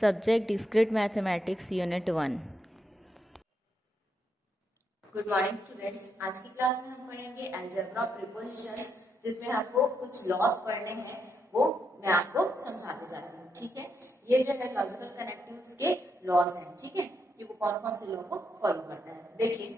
Subject discrete mathematics unit 1। Good morning students. आज की class में हम पढ़ेंगे अलजेब्रा प्रीपोजिशन, जिसमें आपको कुछ लॉस पढ़ने हैं, वो मैं आपको समझाते जाती हूँ। ठीक है, ये जो है लॉजिकल कनेक्टिव्स के लॉस हैं। ठीक है, ये वो कौन कौन से लॉ को फॉलो करता है। देखिए,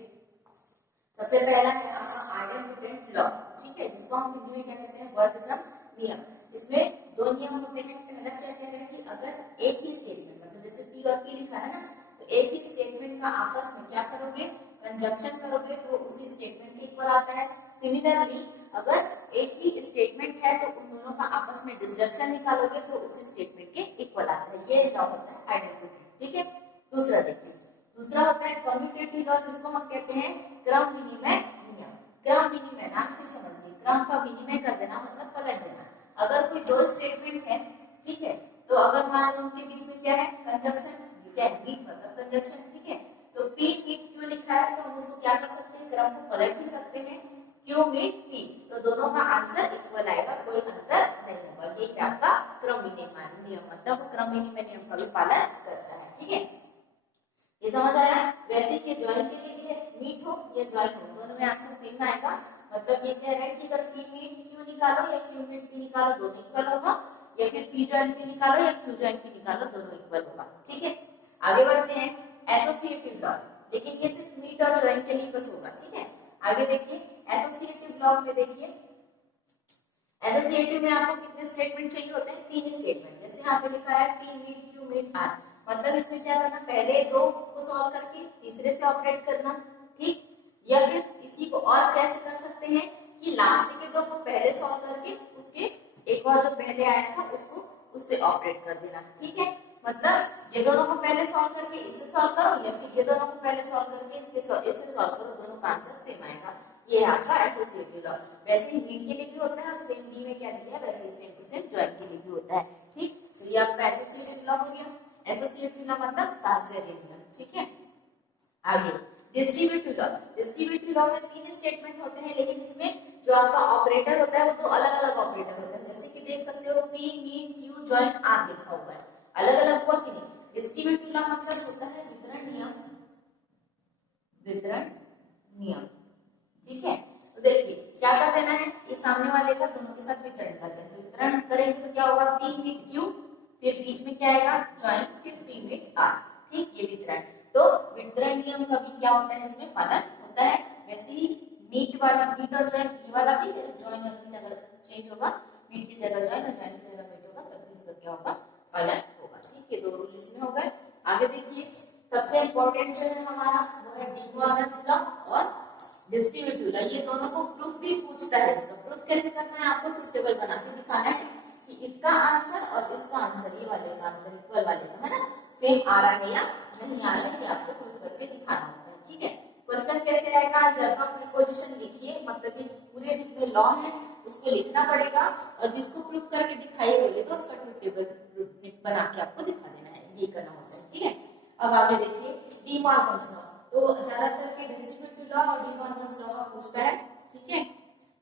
सबसे पहला है आपका आइडेंटिटी लॉ। ठीक है, जिसको हम हिंदी में क्या कहते हैं, वर्गसम नियम। इसमें दो नियम होते हैं। पहला क्या कह रहे हैं कि अगर एक ही स्टेटमेंट, मतलब जैसे पी और पी लिखा है ना, तो एक ही स्टेटमेंट का आपस में क्या करोगे, कंजक्शन करोगे तो उसी स्टेटमेंट के इक्वल आता है। सिमिलरली अगर एक ही स्टेटमेंट है तो उन दोनों का आपस में डिसजंक्शन निकालोगे तो उसी स्टेटमेंट के इक्वल आता है। ये लॉ होता है आइडेंटिटी। ठीक है, दूसरा देखिए, दूसरा होता है कम्यूटेटिव लॉ, जिसको हम कहते हैं क्रम विनिमय नियम। क्रम विनिमय नाम से समझिए, क्रम का विनिमय कर देना मतलब पलट देना। अगर कोई दो स्टेटमेंट है, ठीक है, तो अगर मान लो उनके बीच में क्या है, कंजक्शन, क्या है, मीट मतलब कंजक्शन। ठीक है, तो पी मीट क्यू लिखा है तो हम उसको क्या कर सकते हैं, क्रम को पलट भी सकते हैं, क्यू मीट पी, तो दोनों का आंसर इक्वल आएगा, कोई अंतर नहीं होगा। ये क्या आपका क्रम विनिमय नियम, मतलब क्रम विनिमय नियम का भी पालन करता है। ठीक है, ये समझ आया। वैसे के ज्वाइन के लिए भी है, मीट हो या ज्वाइन हो, दोनों में आंसर सेम आएगा। मतलब ये कह रहे हैं कि अगर पी मीट क्यू निकालो या क्यू मीट पी निकालो, दोनों इक्वल होगा, या फिर पी ज्वाइन पी निकालो या क्यू ज्वाइन पी निकालो, दोनों इक्वल होगा। ठीक है, आगे बढ़ते हैं एसोसिएटिव लॉ, लेकिन ये सिर्फ मीट और ज्वाइन के लिए बस होगा। ठीक है, आगे देखिए एसोसिएटिव लॉ में, देखिए एसोसिएटिव में आपको कितने स्टेटमेंट चाहिए होते हैं, तीन स्टेटमेंट। जैसे यहाँ पे लिखा है P meet Q meet R, मतलब इसमें क्या करना, पहले दो को सॉल्व करके तीसरे से ऑपरेट करना। ठीक, या फिर इसी को और कैसे कर सकते हैं कि लास्ट के दो को पहले सॉल्व करके उसके एक और जो पहले आया था उसको उससे ऑपरेट कर देना। ठीक है, मतलब ये दोनों को पहले सॉल्व करके इससे सॉल्व करो, या फिर ये दोनों को पहले सॉल्व करके इससे सॉल्व करो, दोनों का आंसर सेम आएगा। ये है आपका एसोसिएटिव लॉ। वैसे ही मीट के लिए भी होता है और सेम डी में क्या दिया है वैसे ही सेम टू सेम ज्वाइन के लिए भी होता है। ठीक, तो ये आपका एसोसिएटिव लॉ हो गया। एसोसिएटिव लॉ मतलब साहचर्य नियम। ठीक है, आगे डिस्ट्रीब्यूटिव लॉ। डिस्ट्रीब्यूटिव लॉ में तीन स्टेटमेंट होते हैं, लेकिन इसमें जो आपका ऑपरेटर होता है वो तो अलग अलग ऑपरेटर होता है। जैसे कि देख सकते हो P meet Q join R लिखा हुआ है, अलग अलग हुआ कि नहीं। डिस्ट्रीब्यूटिव लॉ मतलब होता है वितरण नियम, वितरण नियम। ठीक है, तो देखिए क्या कर देना है, ये सामने वाले का दोनों के साथ वितरण कर देना। तो वितरण करेंगे तो क्या होगा, पी मीट क्यू, फिर बीच में क्या आएगा ज्वाइन, फिर पी मीट आर। ठीक, ये वितरण। तो वितरण नियम का भी क्या होता है, इसमें पालन होता है। वैसे ही मीट वाला, मीट और ज्वाइन, ये वाला भी ज्वाइन और मीट अगर चेंज होगा, मीट की जगह ज्वाइन और ज्वाइन की जगह मीट होगा, तब भी इसका क्या होगा, पालन होगा। ठीक है, दो रूल इसमें हो गए। आगे देखिए, सबसे इंपॉर्टेंट जो है हमारा वो है डी मॉर्गन्स लॉ और डिस्ट्रीब्यूटिव लॉ। ये दोनों को प्रूफ भी पूछता है। इसका प्रूफ कैसे करना है, आपको ट्रूथ टेबल बना के दिखाना है कि इसका आंसर और इसका आंसर, ये वाले का आंसर इक्वल वाले का, है ना, सेम आ रहा है या नहीं आ रहा है, ये आपको प्रूफ करके दिखाना होता है। ठीक है, क्वेश्चन कैसे आएगा, जब आप प्रीपोजिशन लिखिए, मतलब कि पूरे जितने लॉ हैं उसको लिखना पड़ेगा, और जिसको प्रूफ करके दिखाइए बोलेगा उसका ट्रूथ टेबल बना के आपको दिखा देना है, ये करना होता है। ठीक है, अब आगे देखिए डी मॉर्गन्स लॉ। तो ज्यादातर के डिस्ट्रीब्यूटिव लॉ और डी मॉर्गन्स लॉ का पूछता है। ठीक है,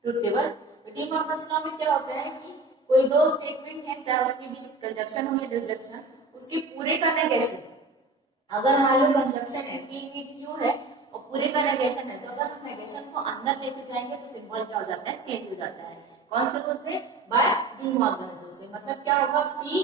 truth table. D Morgan's law में क्या होता है कि कोई दो स्टेटमेंट है, चाहे उसके बीच कंजक्शन हो या डिसजंक्शन, उसके पूरे का नेगेशन, अगर मान लो कंजक्शन है पी मीट क्यू है और पूरे का नेगेशन है, तो अगर हम नेगेशन को अंदर लेके जाएंगे तो सिंबल क्या हो जाता है, चेंज हो जाता है। कौन से रूल से, बाय डी मॉर्गन रूल से। मतलब क्या होगा, पी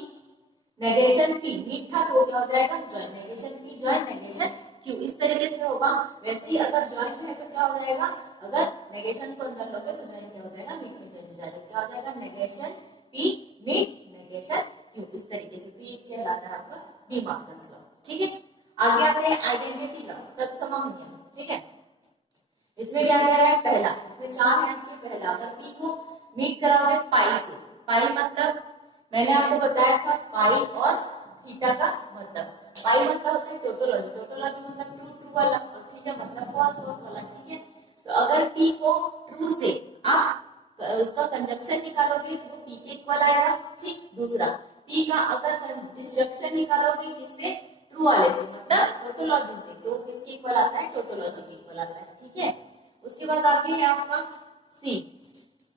नेगेशन पी मीट था तो क्या हो जाएगा, join negation P join negation Q, इस तरीके से होगा। वैसे ही अगर ज्वाइन है तो क्या हो जाएगा, अगर नेगेशन को अंदर लोगे तो ज्वाइन क्या हो जाएगा, मीट में चेंज हो जाएगा। क्या हो जाएगा, negation P meet negation Q, इस तरीके से। पी कहलाता है आपका डी मॉर्गन्स लॉ। ठीक है, आगे आते हैं आइडेंटिटी लॉ, तत्सम नियम। ठीक है, इसमें क्या कह रहा है, पहला, इसमें चार है कि पहला अगर पी को मीट कराओगे पाई से, पाई मतलब मैंने आपको बताया था पाई और थीटा का मतलब, पाई मतलब होता है टोटोलॉजी, टोटोलॉजी मतलब ट्रू ट्रू वाला, और थीटा मतलब फॉल्स फॉल्स वाला। ठीक है, तो अगर पी को ट्रू से आप उसका कंजक्शन निकालोगे तो पी के इक्वल आएगा। ठीक, दूसरा पी का अगर डिसजंक्शन निकालोगे किससे, ट्रू वाले से, मतलब टोटोलॉजी से, तो किसके इक्वल आता है, टोटोलॉजी के इक्वल आता है। ठीक है, उसके बाद आगे है आपका सी।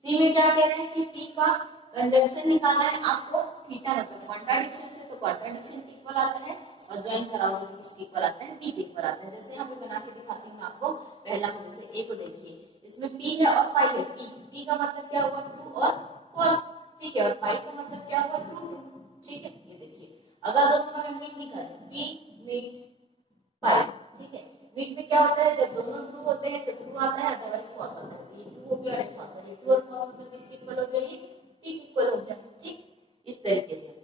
सी में क्या कह रहे हैं कि पी का कंजक्शन निकालना है आपको थीटा मतलब कॉन्ट्राडिक्शन से, तो कॉन्ट्राडिक्शन के इक्वल आता है और ज्वाइन कराओगे तो किसके इक्वल आता है, पी के इक्वल आता है। जैसे यहाँ पे बना के दिखाती हूँ आपको, पहला को जैसे ए को देखिए, इसमें पी है और पाई है। पी का मतलब क्या हुआ, ट्रू और फॉल्स, ठीक है, और पाई का मतलब क्या हुआ, ट्रू ट्रू, ठीक है। ये देखिए अगर दोनों का मैं मीट निकालूं, पी मीट पाई, ठीक है, मीट में क्या होता है, जब दोनों ट्रू होते हैं तो ट्रू आता है, अदरवाइज फॉल्स आता है। ये ट्रू हो गया और फॉल्स, ये ट्रू और फॉल्स मतलब किसके इक्वल हो गया, ये पी के इक्वल हो गया, ठीक। इस तरीके से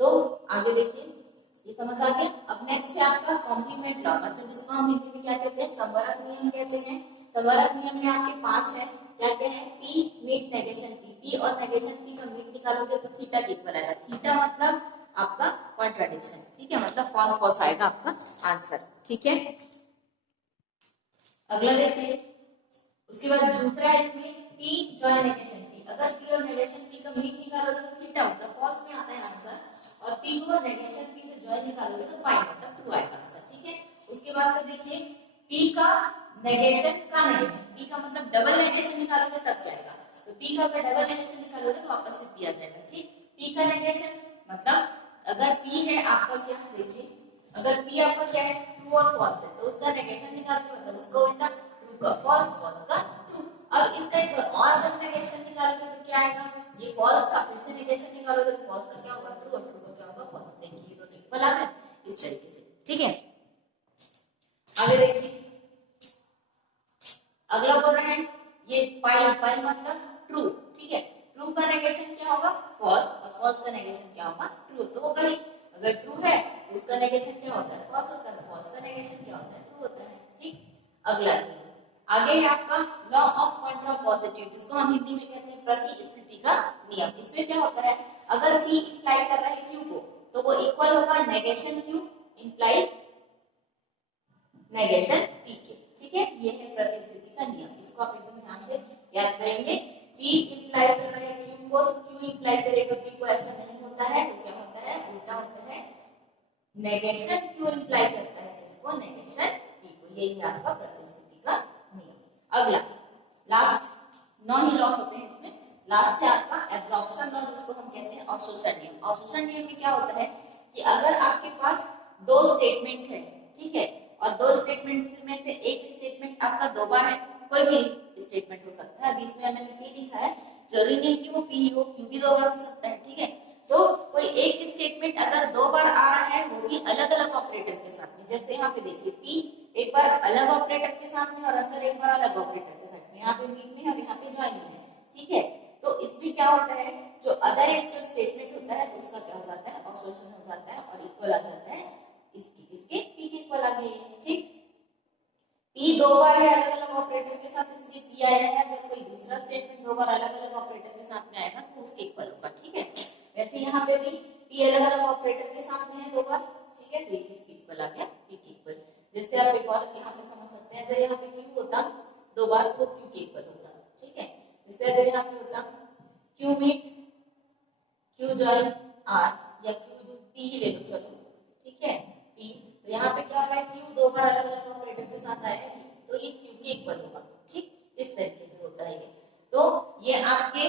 तो आगे देखिए, ये समझ आ गया। अब नेक्स्ट है आपका कॉम्प्लीमेंट लॉ, मतलब जिसको हम हिंदी में क्या कहते हैं, समवर्त नियम कहते हैं। समवर्त नियम में आपके 5 है, क्या क्या है, P meet negation P, P और नेगेशन पी का मीट निकालोगे तो थीटा के इक्वल आएगा। थीटा मतलब आपका कॉन्ट्राडिक्शन, ठीक है, मतलब फॉल्स फॉल्स आएगा आपका आंसर, ठीक है। अगला देखिए, उसके बाद दूसरा है इसमें पी जॉइन नेगेशन पी, अगर पी और नेगेशन पी का मीट निकालोगे तो थीटा मतलब फॉल्स में आता है आंसर, और पी को नेगेशन पी से जॉइन निकालोगे तो पाई मतलब ट्रू आएगा आंसर, ठीक है। उसके बाद तो देखिए पी का नेगेशन का नेगेशन, पी का मतलब डबल नेगेशन निकालोगे तब क्या आएगा, तो पी का अगर डबल नेगेशन निकालोगे तो वापस से पी आ जाएगा, ठीक। पी का नेगेशन मतलब अगर पी है आपका क्या, देखिए अगर पी आपका क्या है, ट्रू और फॉल्स है, तो उसका नेगेशन निकालोगे मतलब उसका उल्टा, ट्रू का फॉल्स, फॉल्स का ट्रू। अब इसका एक और अगर नेगेशन निकालोगे तो क्या आएगा, ये फॉल्स का फिर से नेगेशन निकालोगे तो फॉल्स का क्या होगा, ट्रू, और ट्रू का क्या होगा, फॉल्स। देखिए ये दोनों इक्वल आ गए इस तरीके से, ठीक है। आगे देखिए, अगला बोल रहे हैं ये पाई, पाई मतलब ट्रू, ठीक है, ट्रू का नेगेशन क्या होगा, फॉल्स, और फॉल्स का नेगेशन क्या होगा, ट्रू। तो होगा ही, अगर ट्रू है तो उसका नेगेशन क्या होता है, फॉल्स होता है, फॉल्स का नेगेशन क्या होता है, ट्रू होता है, ठीक। अगला आगे है आपका लॉ ऑफ कॉन्ट्रापोजिटिव, जिसको हम हिंदी में कहते हैं प्रतिस्थिति का नियम। इसमें क्या होता है, अगर P इंप्लाई कर रहा है Q को तो वो इक्वल होगा negation Q imply negation P के, ठीक है। ये है प्रतिस्थिति का नियम, इसको आप एकदम ध्यान से याद करेंगे। P इंप्लाई कर रहा है Q को तो Q इंप्लाई करेगा P को, ऐसा नहीं होता है, तो क्या होता है, उल्टा होता है, नेगेशन Q इंप्लाई करता है इसको, नेगेशन P को। यही है आपका प्रतिस्थिति का नियम। अगला लास्ट 9 ही लॉस होते हैं इसमें, लास्ट है आपका एब्जॉर्प्शन लॉ, जिसको हम कहते हैं अवशोषण नियम। अवशोषण नियम में क्या होता है कि अगर आपके पास 2 स्टेटमेंट है, ठीक है, और 2 स्टेटमेंट में से एक स्टेटमेंट आपका 2 बार है, कोई भी स्टेटमेंट हो सकता है, अभी इसमें मैंने P लिखा है, जरूरी नहीं कि वो P हो, Q भी 2 बार हो सकता है, ठीक है। तो कोई एक स्टेटमेंट अगर 2 बार आ रहा है, वो भी अलग अलग ऑपरेटर के साथ में, जैसे यहाँ पे देखिए P एक बार अलग ऑपरेटर के साथ में और अंदर एक बार अलग ऑपरेटर के साथ में, यहाँ पे मीट में और यहाँ पे जॉइन में है, ठीक है। तो इसमें क्या होता है, जो अदर एक जो स्टेटमेंट होता है उसका क्या हो जाता है, अवशोषण हो जाता है और इक्वल आ जाता है इसके P के इक्वल आ गई है, ठीक। P 2 बार है अलग अलग ऑपरेटर के साथ, इसलिए P आया है। अगर कोई दूसरा स्टेटमेंट 2 बार अलग अलग ऑपरेटर के साथ में आएगा तो उसके इक्वल होगा, ठीक है। वैसे यहाँ पे भी P अलग अलग ऑपरेटर के साथ में है 2 बार, ठीक है, तो इसके इक्वल आ गया P के इक्वल। जैसे आप एक और यहाँ पे समझ सकते हैं, अगर यहाँ पे Q होता 2 बार तो Q के इक्वल होता, ठीक है। जैसे अगर यहाँ पे होता Q meet Q join R या Q P ही ले लो, चलो, ठीक है, P, तो यहाँ पे क्या हो रहा है, Q 2 बार अलग अलग ऑपरेटर के साथ आया है, तो ये Q के इक्वल होगा, ठीक। इस तरीके से होता है ये। तो ये आपके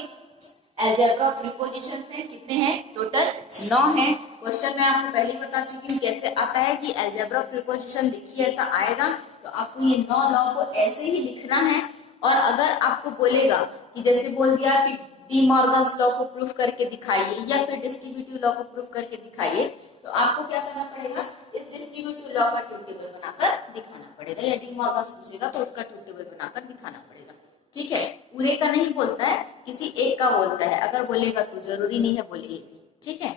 अलजेब्रा प्रीपोजिशन है, कितने हैं टोटल, 9 हैं। क्वेश्चन में आपको पहले ही बता चुकी हूँ कैसे आता है कि अलजेब्रा प्रीपोजिशन लिखिए, ऐसा आएगा तो आपको ये 9 लॉ को ऐसे ही लिखना है। और अगर आपको बोलेगा कि जैसे बोल दिया कि डी मॉर्गन्स लॉ को प्रूफ करके दिखाइए या फिर डिस्ट्रीब्यूटिव लॉ को प्रूफ करके दिखाइए, तो आपको क्या करना पड़ेगा, इस डिस्ट्रीब्यूटिव लॉ का ट्रूथ टेबल बनाकर दिखाना पड़ेगा, या डी मॉर्गन्स पूछेगा तो उसका ट्रूथ टेबल बनाकर दिखाना पड़ेगा, ठीक है। पूरे का नहीं बोलता है, किसी एक का बोलता है, अगर बोलेगा तो जरूरी नहीं है बोलिए, ठीक है।